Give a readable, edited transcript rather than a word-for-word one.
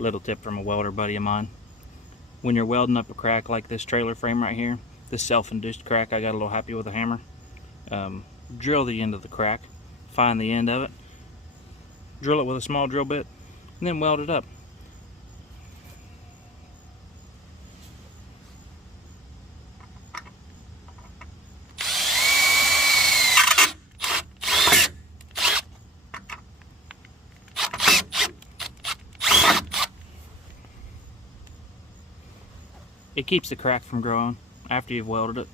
Little tip from a welder buddy of mine. When you're welding up a crack like this trailer frame right here, this self-induced crack, I got a little happy with a hammer. Drill the end of the crack, find the end of it, drill it with a small drill bit, and then weld it up. It keeps the crack from growing after you've welded it.